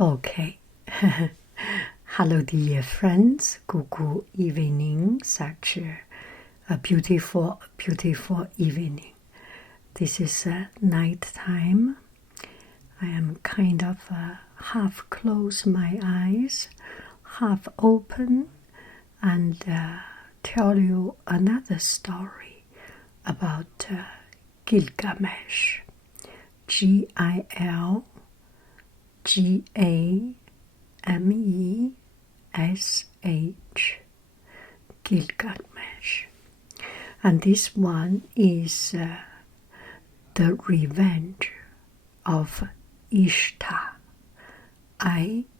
Okay. Hello, dear friends. Good evening. Such a beautiful, beautiful evening. This is night time. I am kind of half close my eyes, half open, and tell you another story about Gilgamesh. Gilgamesh, Gilgamesh. And this one is the revenge of Ishtar, Ishtar,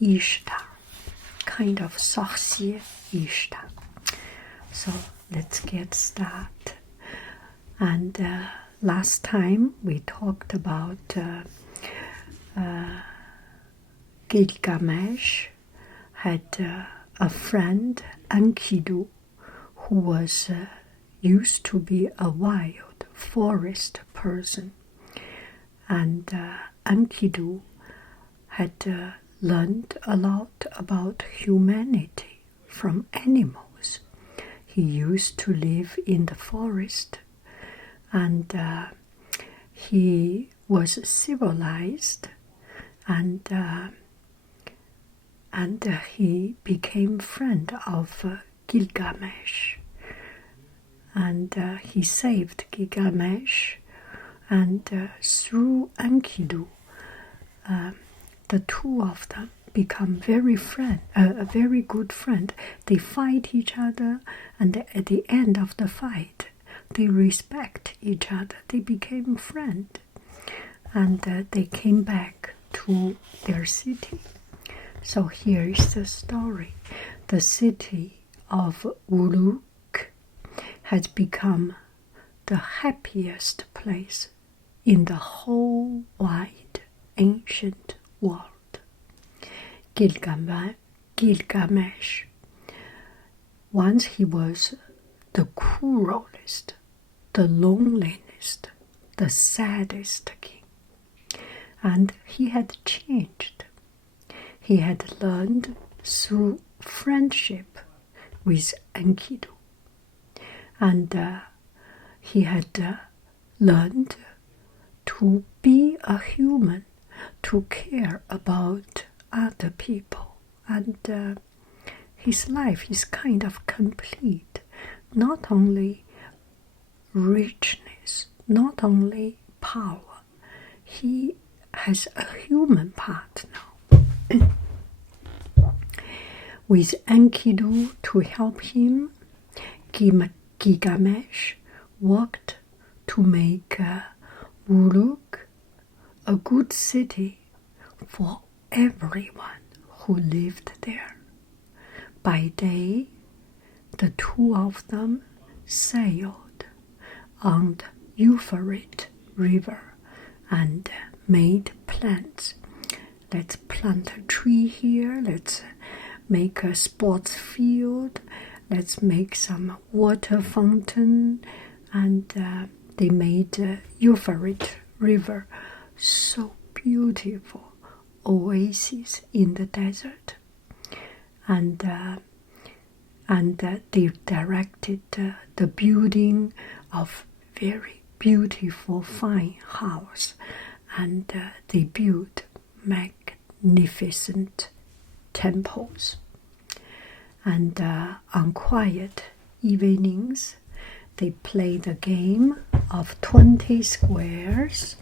Ishtar, kind of sorcier Ishtar. So let's get started. And last time we talked about Gilgamesh had a friend, Enkidu, who was used to be a wild forest person. And Enkidu had learned a lot about humanity from animals. He used to live in the forest, and he was civilized, and he became friend of Gilgamesh, and he saved Gilgamesh, and through Enkidu, the two of them become a very good friend. They fight each other, and at the end of the fight, they respect each other. They became friends, and they came back to their city. So here is the story. The city of Uruk had become the happiest place in the whole wide ancient world. Gilgamesh, once he was the cruelest, the loneliest, the saddest king. And he had changed. He had learned through friendship with Enkidu. And he had learned to be a human, to care about other people. And his life is kind of complete. Not only richness, not only power, he has a human part now. With Enkidu to help him, Gilgamesh worked to make Uruk a good city for everyone who lived there. By day, the two of them sailed on the Euphrates River and made plans. Let's plant a tree here, let's make a sports field, let's make some water fountain, and they made Euphrates River so beautiful, oasis in the desert. And they directed the building of very beautiful, fine house, and they built magnificent temples. And on quiet evenings, they play the game of 20 squares.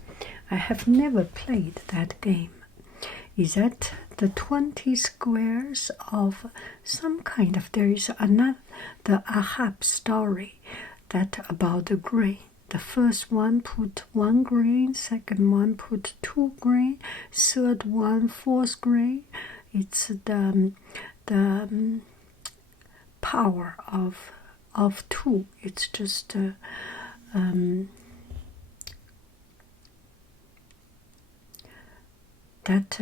I have never played that game. Is that the 20 squares of some kind of, there is another, the Ahab story that about the grain. The first one put 1 grain, second one put 2 grain, third one 4th grain. It's the power of 2. It's just that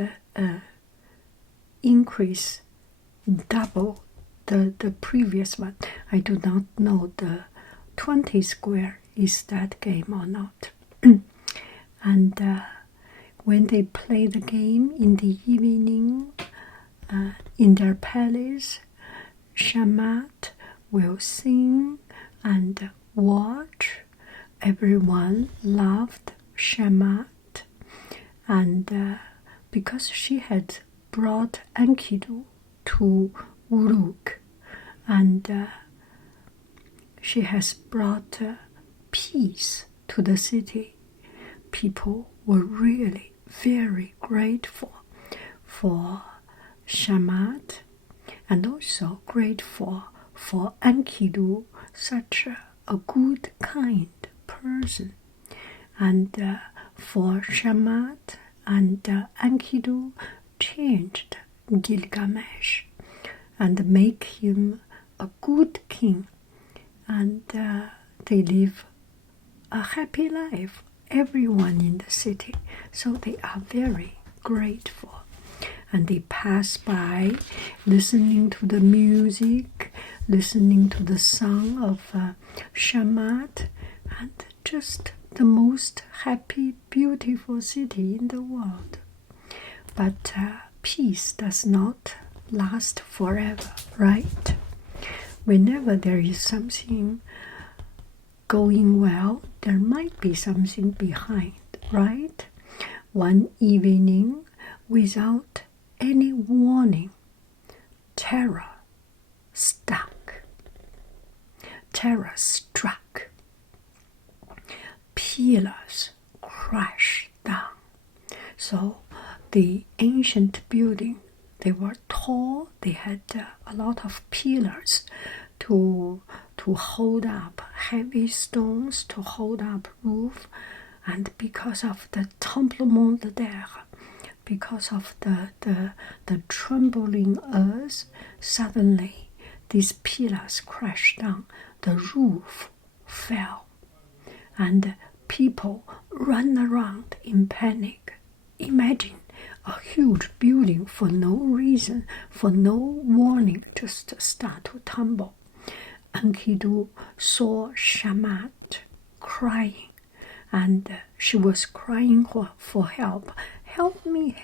increase double the previous one. I do not know the 20 square is that game or not. And when they play the game in the evening in their palace, Shamat will sing and watch. Everyone loved Shamat, and because she had brought Enkidu to Uruk, and she has brought peace to the city, people were really very grateful for Shamat, and also grateful for Enkidu, such a good, kind person. And for Shamat and Enkidu changed Gilgamesh and make him a good king, and they live a happy life, everyone in the city. So they are very grateful, and they pass by listening to the music, listening to the song of Shamat, and just the most happy, beautiful city in the world. But peace does not last forever, right? Whenever there is something going well, there might be something behind, right? One evening, without any warning, terror struck. Pillars crashed down. So the ancient building, they were tall, they had a lot of pillars to hold up heavy stones, to hold up roof, and because of the tremblement de terre, because of the trembling earth, suddenly these pillars crashed down, the roof fell, and people ran around in panic. Imagine a huge building for no reason, for no warning, just start to tumble. Enkidu saw Shamat crying, and she was crying for help. Help me,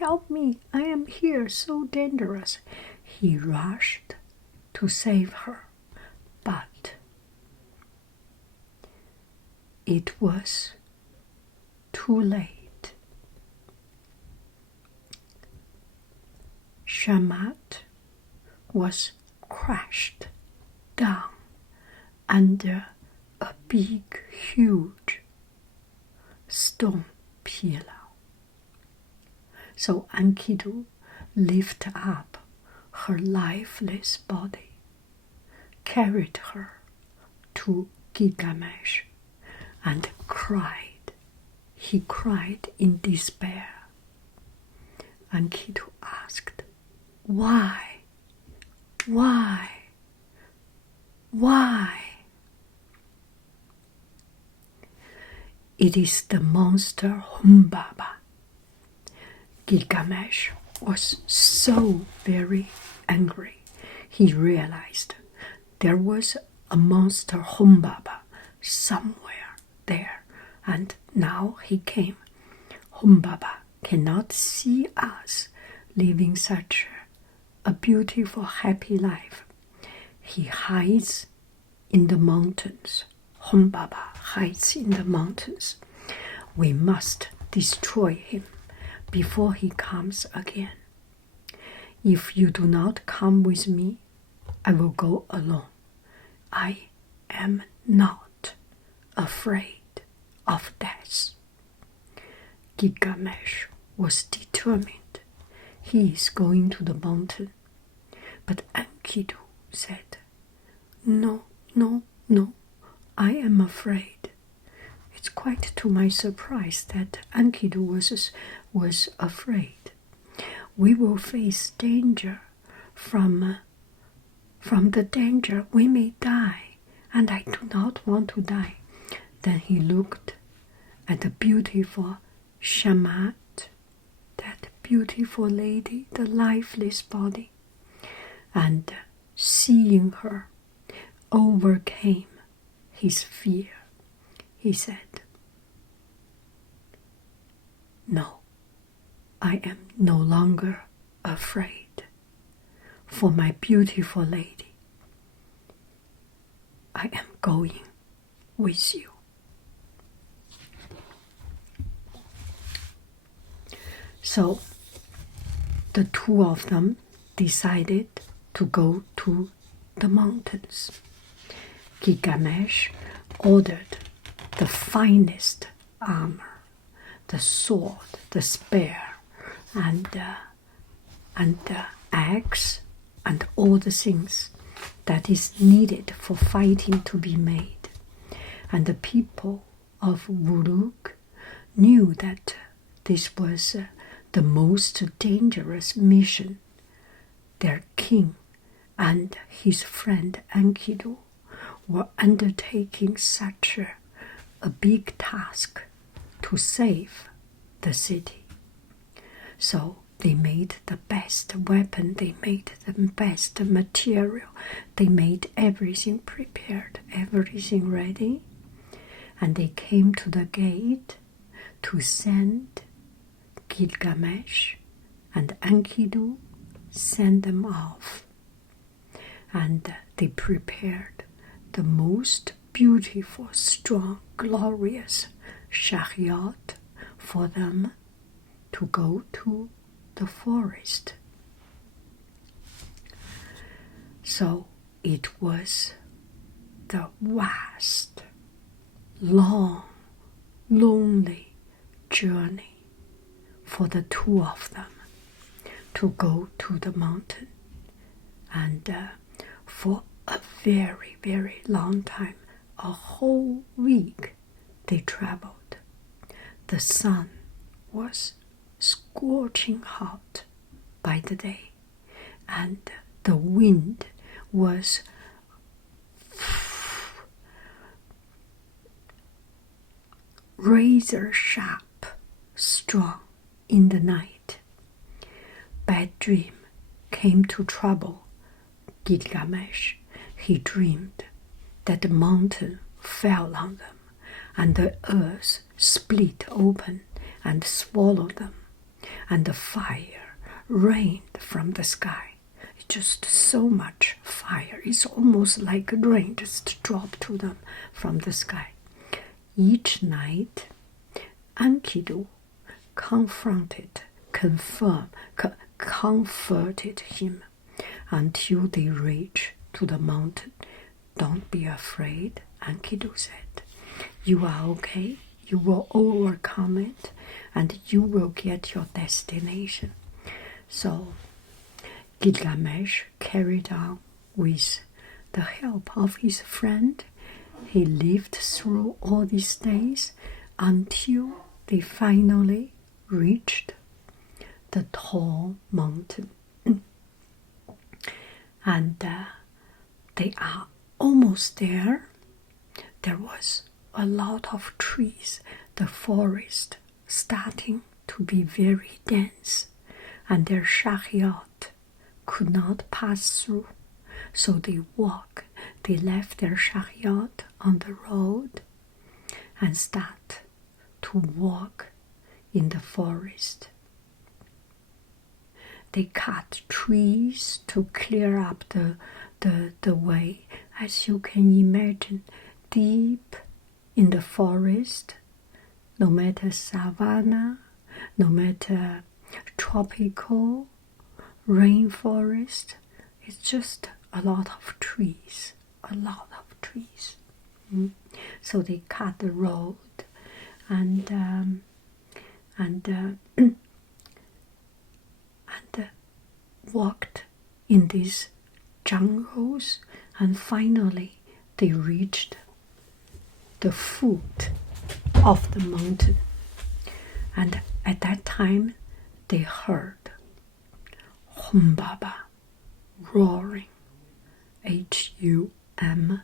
I am here, so dangerous. He rushed to save her, but it was too late. Shamat was crushed down under a big, huge stone pillar. So Enkidu lifted up her lifeless body, carried her to Gilgamesh, and cried. He cried in despair. Enkidu asked, Why? It is the monster Humbaba. Gilgamesh was so very angry. He realized there was a monster Humbaba somewhere there, and now he came. Humbaba cannot see us living such a beautiful, happy life. He hides in the mountains. Humbaba hides in the mountains. We must destroy him before he comes again. If you do not come with me, I will go alone. I am not afraid of death. Gilgamesh was determined. He is going to the mountain. But Enkidu said, No, I am afraid. It's quite to my surprise that Enkidu was afraid. We will face danger. From the danger we may die, and I do not want to die. Then he looked at the beautiful Shamat, that beautiful lady, the lifeless body, and seeing her overcame his fear. He said, I am no longer afraid. For my beautiful lady, I am going with you. So the two of them decided to go to the mountains. Gilgamesh ordered the finest armor, the sword, the spear, and the axe, and all the things that is needed for fighting to be made. And the people of Uruk knew that this was the most dangerous mission. Their king and his friend Enkidu were undertaking such a big task to save the city. So they made the best weapon, they made the best material, they made everything prepared, everything ready, and they came to the gate to send Gilgamesh, and Enkidu sent them off. And they prepared the most beautiful, strong, glorious chariot for them to go to the forest. So it was the vast, long, lonely journey for the two of them to go to the mountain. And for a very, very long time, a whole week, they traveled. The sun was scorching hot by the day, and the wind was razor sharp, strong in the night. Bad dream came to trouble Gilgamesh. He dreamed that the mountain fell on them, and the earth split open and swallowed them, and the fire rained from the sky. Just so much fire. It's almost like rain just dropped to them from the sky. Each night, Enkidu comforted him until they reach to the mountain. Don't be afraid, Enkidu said. You are okay. You will overcome it, and you will get your destination. So Gilgamesh carried on with the help of his friend. He lived through all these days until they finally reached the tall mountain. And they are almost there. There was a lot of trees, the forest starting to be very dense, and their chariot could not pass through. So they left their chariot on the road and start to walk in the forest. They cut trees to clear up the way. As you can imagine, deep in the forest, no matter savanna, no matter tropical rainforest, it's just a lot of trees, So they cut the road and walked in these jungles, and finally they reached the foot of the mountain. And at that time they heard Humbaba roaring, Humbaba.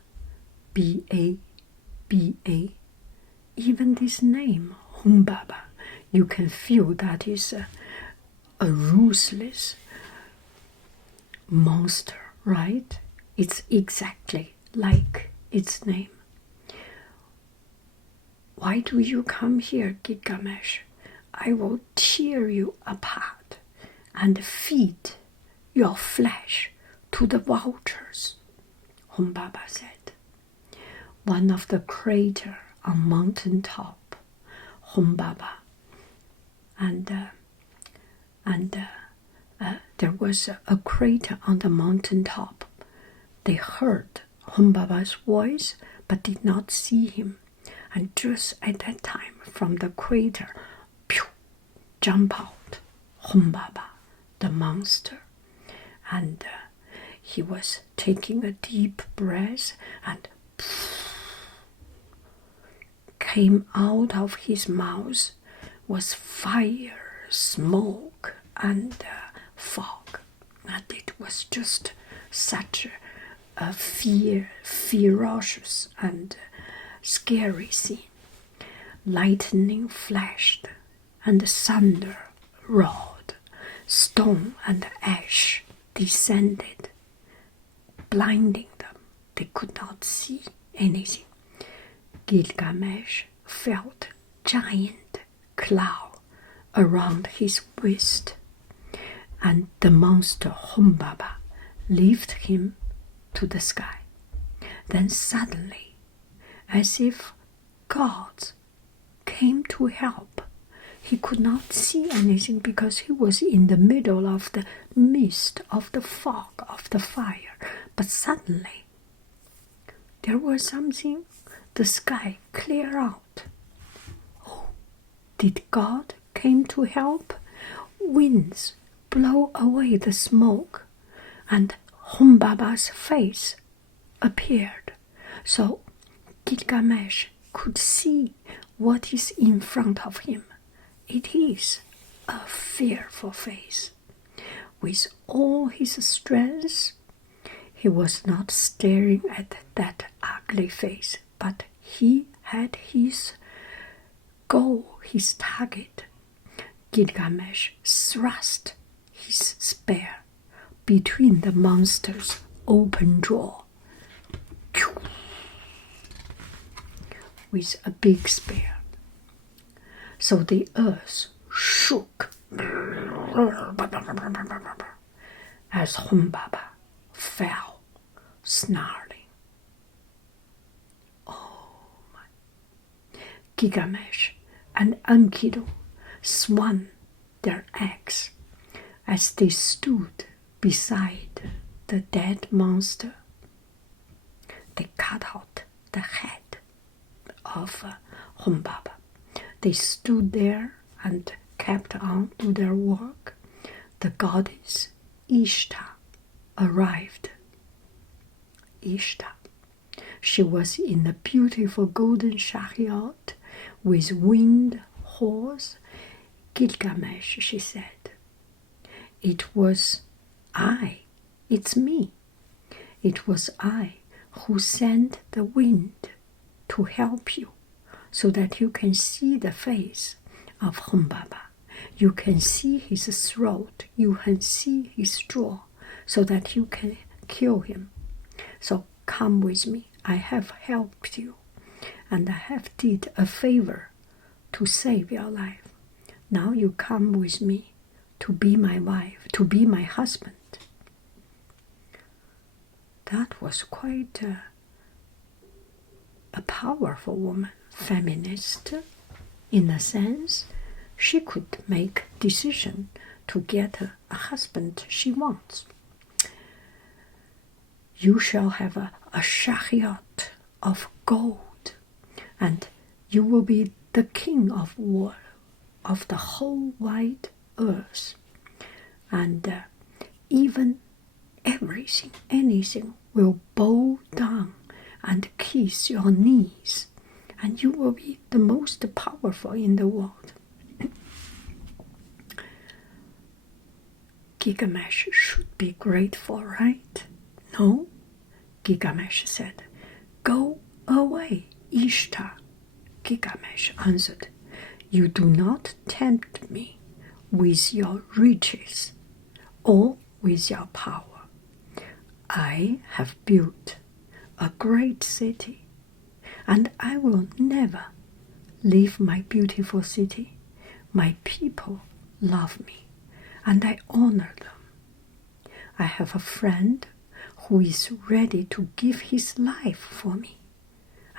Even this name, Humbaba, you can feel that is a ruthless monster, right? It's exactly like its name. Why do you come here, Gilgamesh? I will tear you apart and feed your flesh to the vultures, Humbaba said. One of the craters on mountain top, Humbaba, and there was a crater on the mountain top. They heard Humbaba's voice but did not see him. And just at that time, from the crater, pew, jump out Humbaba, the monster. And he was taking a deep breath, and came out of his mouth was fire, smoke, and fog. And it was just such a ferocious and scary scene. Lightning flashed, and thunder roared. Stone and ash descended, blinding them. They could not see anything. Gilgamesh felt giant claw around his waist, and the monster Humbaba lifted him to the sky. Then suddenly, as if gods came to help, he could not see anything because he was in the middle of the mist of the fog of the fire. But suddenly, there was something, the sky clear out. Oh, did God came to help? Winds blow away the smoke, and Humbaba's face appeared. So Gilgamesh could see what is in front of him. It is a fearful face. With all his strength, he was not staring at that ugly face, but he had his goal, his target. Gilgamesh thrust his spear between the monster's open jaw with a big spear. So the earth shook as Humbaba fell, snarling. Oh my! Gilgamesh and Enkidu swung their axe as they stood beside the dead monster. They cut out the head of Humbaba. They stood there and kept on to their work. The goddess Ishtar arrived. Ishtar. She was in a beautiful golden chariot with winged horse. Gilgamesh, she said, it was I, it's me. It was I who sent the wind to help you, so that you can see the face of Humbaba. You can see his throat, you can see his jaw, so that you can kill him. So come with me, I have helped you, and I have did a favor to save your life. Now you come with me to be my wife, to be my husband. That was quite a powerful woman, feminist in a sense. She could make decision to get a husband she wants. You shall have a chariot of gold, and you will be the king of war, of the whole wide earth. And even everything, anything will bow down and kiss your knees, and you will be the most powerful in the world. Gilgamesh should be grateful, right? No, Gilgamesh said. Go away, Ishtar. Gilgamesh answered, you do not tempt me with your riches or with your power. I have built a great city, and I will never leave my beautiful city. My people love me, and I honor them. I have a friend who is ready to give his life for me.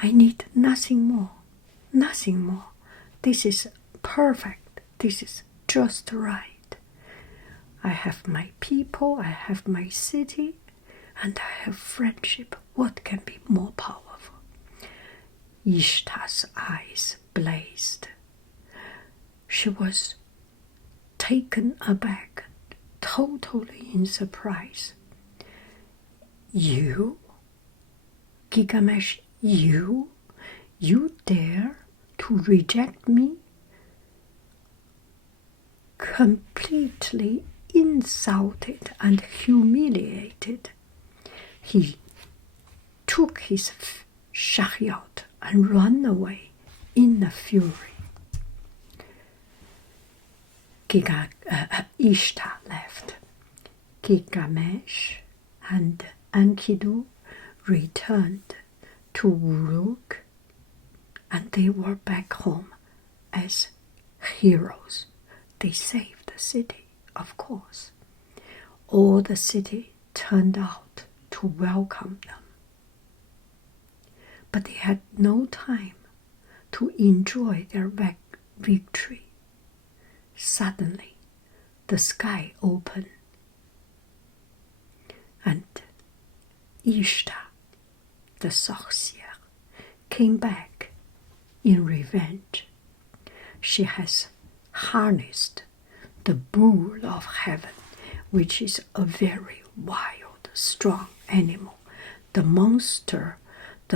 I need nothing more, nothing more. This is perfect. This is just right. I have my people, I have my city, and I have friendship. What can be more powerful? Ishtar's eyes blazed. She was taken aback, totally in surprise. You, Gilgamesh, you dare to reject me? Completely insulted and humiliated, he took his chariot and ran away in a fury. Ishtar left. Gilgamesh and Enkidu returned to Uruk, and they were back home as heroes. They saved the city, of course. All the city turned out to welcome them. But they had no time to enjoy their victory. Suddenly, the sky opened, and Ishtar, the sorcière, came back in revenge. She has harnessed the bull of heaven, which is a very wild, strong animal, the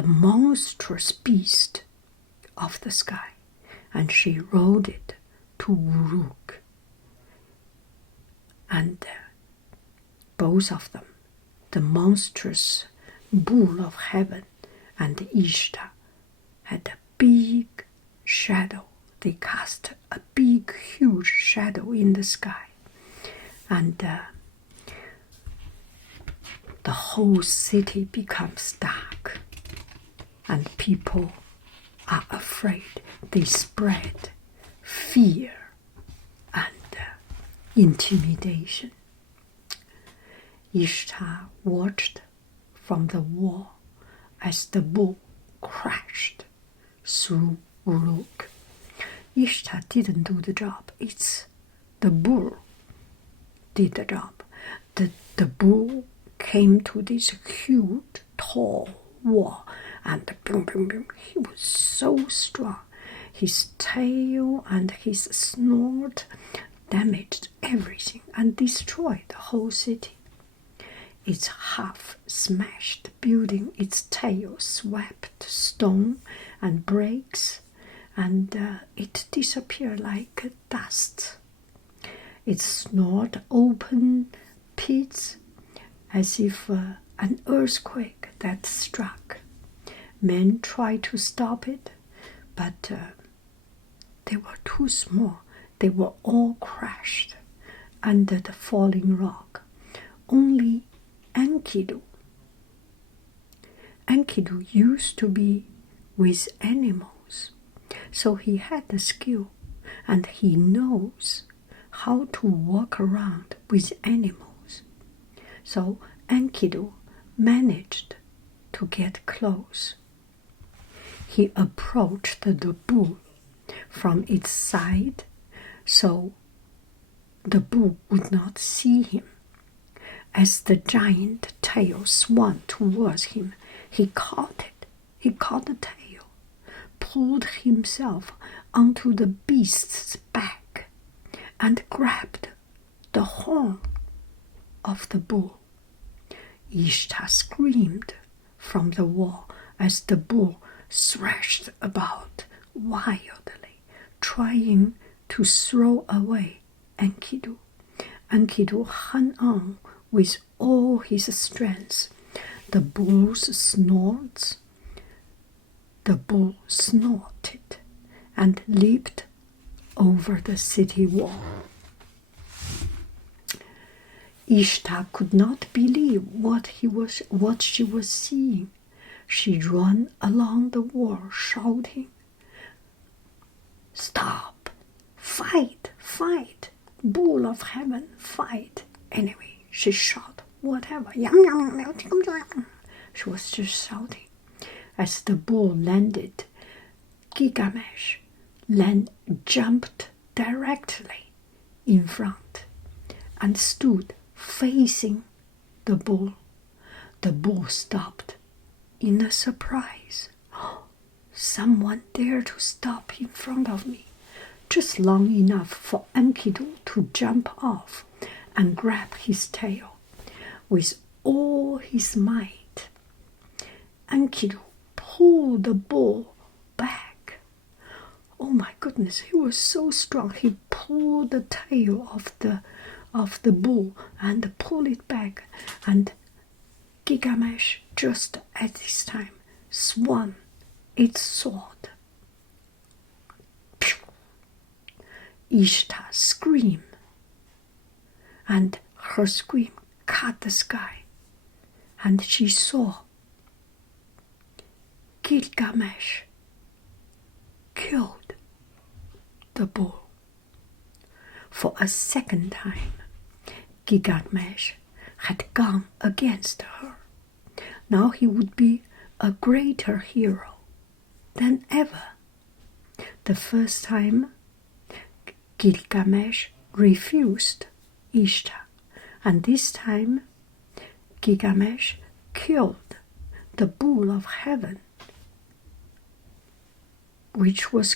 monstrous beast of the sky, and she rode it to Uruk. And both of them, the monstrous bull of heaven and Ishtar, had a big shadow. They cast a big, huge shadow in the sky. And the whole city becomes dark. And people are afraid. They spread fear and intimidation. Ishtar watched from the wall as the bull crashed through Uruk. Ishtar didn't do the job. It's the bull did the job. The bull came to this huge, tall wall, and boom, boom, boom. He was so strong. His tail and his snort damaged everything and destroyed the whole city. Its half-smashed building, its tail swept stone and bricks, and it disappeared like dust. Its snort opened pits as if an earthquake that struck. Men tried to stop it, but they were too small. They were all crushed under the falling rock. Only Enkidu used to be with animals, so he had the skill, and he knows how to walk around with animals. So Enkidu managed to get close. He approached the bull from its side, so the bull would not see him. As the giant tail swung towards him, he caught it. He caught the tail, pulled himself onto the beast's back, and grabbed the horn of the bull. Ishtar screamed from the wall as the bull thrashed about wildly, trying to throw away Enkidu. Enkidu hung on with all his strength. The bull snorted and leaped over the city wall. Ishtar could not believe what she was seeing. She ran along the wall shouting, "Stop! fight, fight, bull of heaven, fight. Anyway, she shot, whatever. She was just shouting. As the bull landed, Gilgamesh jumped directly in front and stood facing the bull. The bull stopped in a surprise. Someone dared to stop in front of me, just long enough for Enkidu to jump off and grab his tail with all his might. Enkidu pulled the bull back. Oh my goodness, he was so strong. He pulled the tail of the bull and pulled it back, and Gilgamesh just at this time swung its sword. Ishtar screamed, and her scream cut the sky, and she saw Gilgamesh killed the bull. For a second time, Gilgamesh had gone against her. Now he would be a greater hero than ever. The first time, Gilgamesh refused Ishtar, and this time, Gilgamesh killed the bull of heaven, which was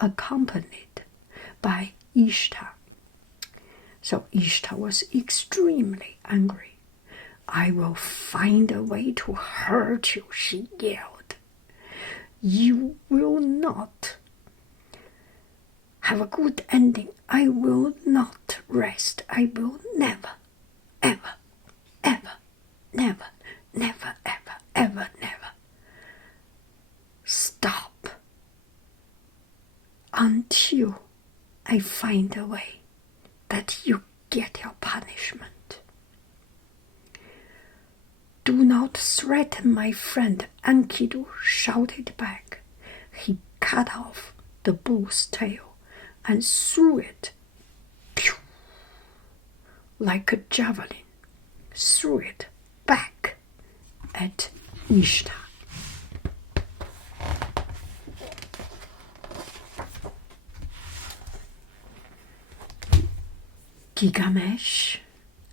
accompanied by Ishtar. So Ishtar was extremely angry. "I will find a way to hurt you," she yelled. "You will not have a good ending. I will not rest. I will never, ever, ever, never, never, ever, ever, never stop until I find a way that you get your punishment. Do not threaten my friend," Enkidu shouted back. He cut off the bull's tail and threw it like a javelin, threw it back at Ishtar. Gilgamesh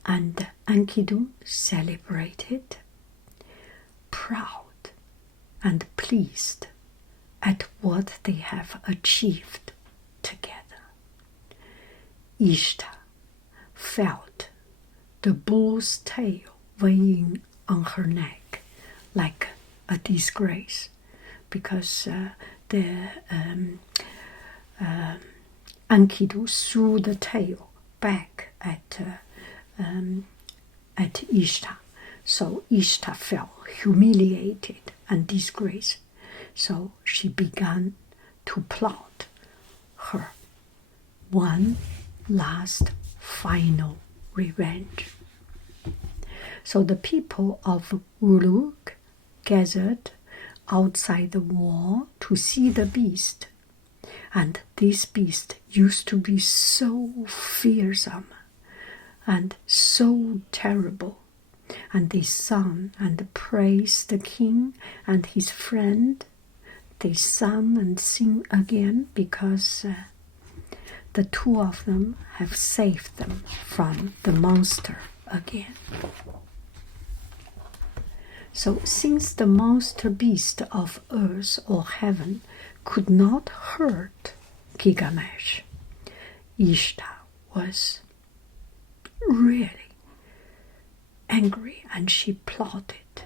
and Enkidu celebrated, proud and pleased at what they have achieved together. Ishtar felt the bull's tail weighing on her neck like a disgrace, because Enkidu threw the tail back at Ishtar. So Ishtar felt humiliated and disgraced. So she began to plot her one last final revenge. So the people of Uruk gathered outside the wall to see the beast. And this beast used to be so fearsome and so terrible. And they sung and praised the king and his friend. They sung and sing again because the two of them have saved them from the monster again. So since the monster beast of earth or heaven could not hurt Gilgamesh, Ishtar was really angry, and she plotted,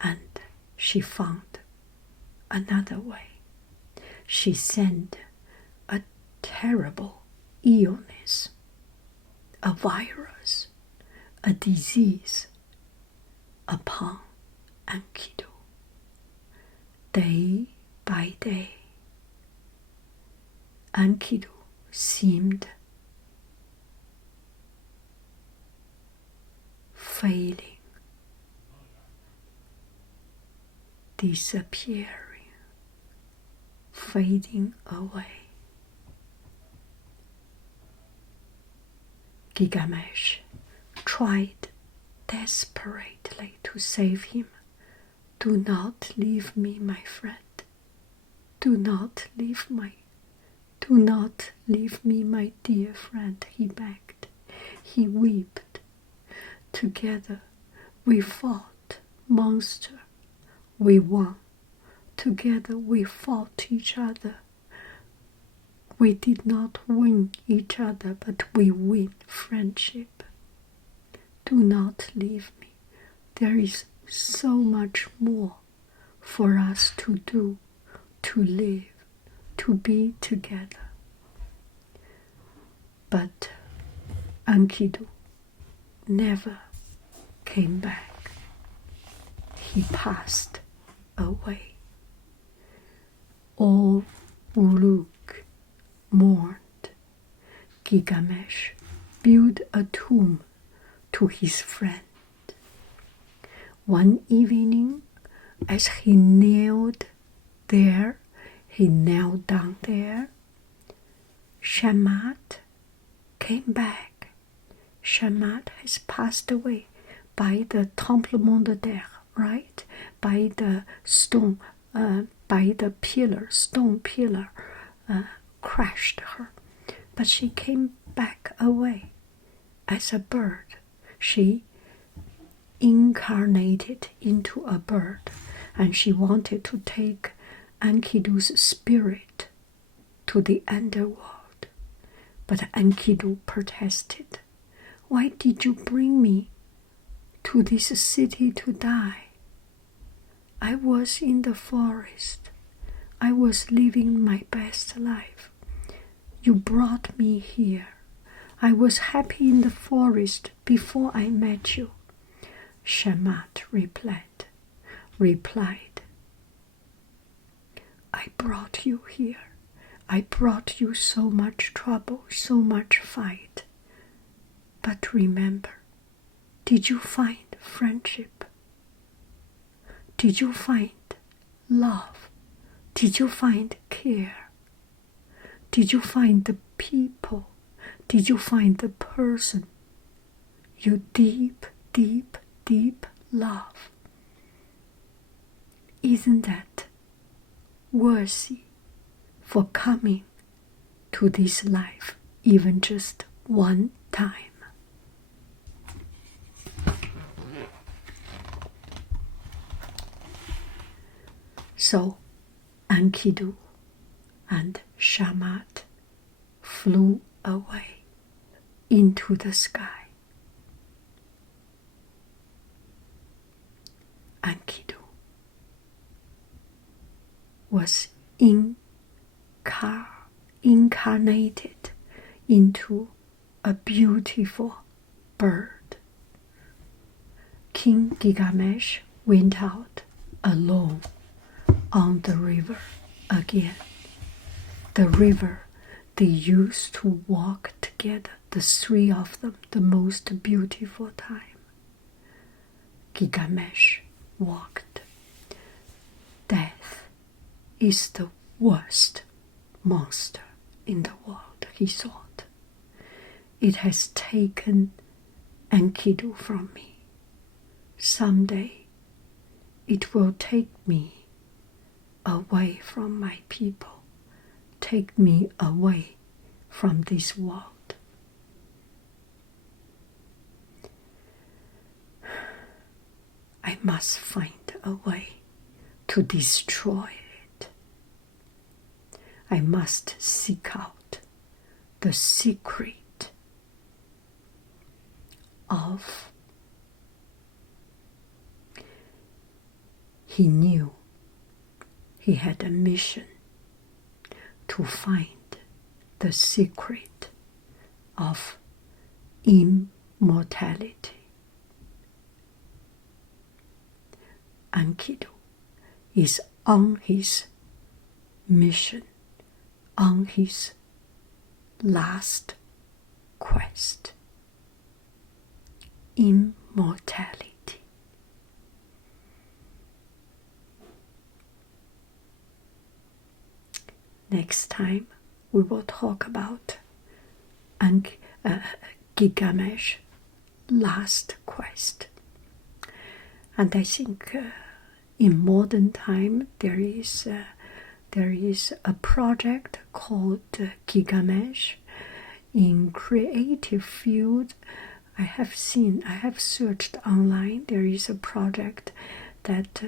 and she found another way. She sent a terrible illness, a virus, a disease upon Enkidu. Day by day, Enkidu seemed failing, disappearing, fading away. Gilgamesh tried desperately to save him. Do not leave me, my friend. Do not leave me, my dear friend, he begged. He wept. Together we fought, monster. We won. Together we fought each other. We did not win each other, but we win friendship. Do not leave me. There is so much more for us to do, to live, to be together. But Enkidu never came back. He passed away. All Uruk mourned. Gilgamesh built a tomb to his friend. One evening, as he knelt down there, Shamat came back. Shamat has passed away by the tremblement de terre, right? By the stone, by the pillar, stone pillar, crushed her. But she came back away as a bird. She incarnated into a bird, and she wanted to take Enkidu's spirit to the underworld. But Enkidu protested. Why did you bring me to this city to die? I was in the forest. I was living my best life. You brought me here. I was happy in the forest before I met you. Shamat replied, I brought you here. I brought you so much trouble, so much fight. But remember, did you find friendship? Did you find love? Did you find care? Did you find the people? Did you find the person you deep, deep, deep love? Isn't that worthy for coming to this life even just one time? So Enkidu and Shamat flew away into the sky. Enkidu was incarnated into a beautiful bird. King Gilgamesh went out alone on the river again. The river they used to walk together, the three of them, the most beautiful time. Gilgamesh walked. Death is the worst monster in the world, he thought. It has taken Enkidu from me. Someday it will take me away from my people, take me away from this world. I must find a way to destroy it. I must seek out the secret of. He knew he had a mission to find the secret of immortality. Enkidu is on his mission, on his last quest. Immortality. Next time we will talk about Gilgamesh last quest. And I think in modern time there is a project called Gilgamesh. In creative field, I have searched online. There is a project that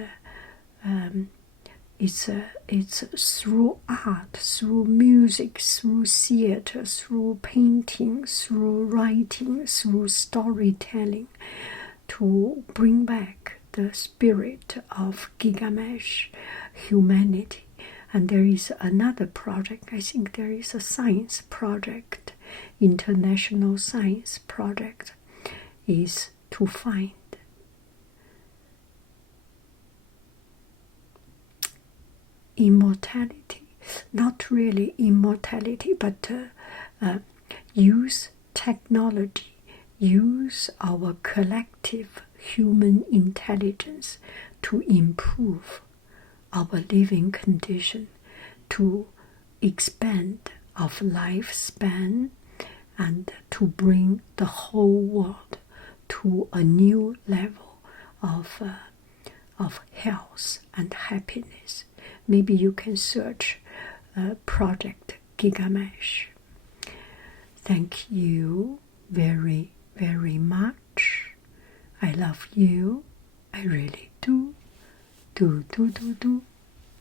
it's through art, through music, through theater, through painting, through writing, through storytelling, to bring back the spirit of Gilgamesh, humanity. And there is another project, I think there is a science project, international science project, is to find immortality. Not really immortality, but use technology, use our collective human intelligence to improve our living condition, to expand our lifespan, and to bring the whole world to a new level of health and happiness. Maybe you can search Project Gilgamesh. Thank you very, very much. I love you. I really do. Do.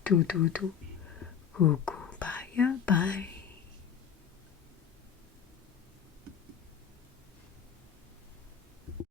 Goo bye bye.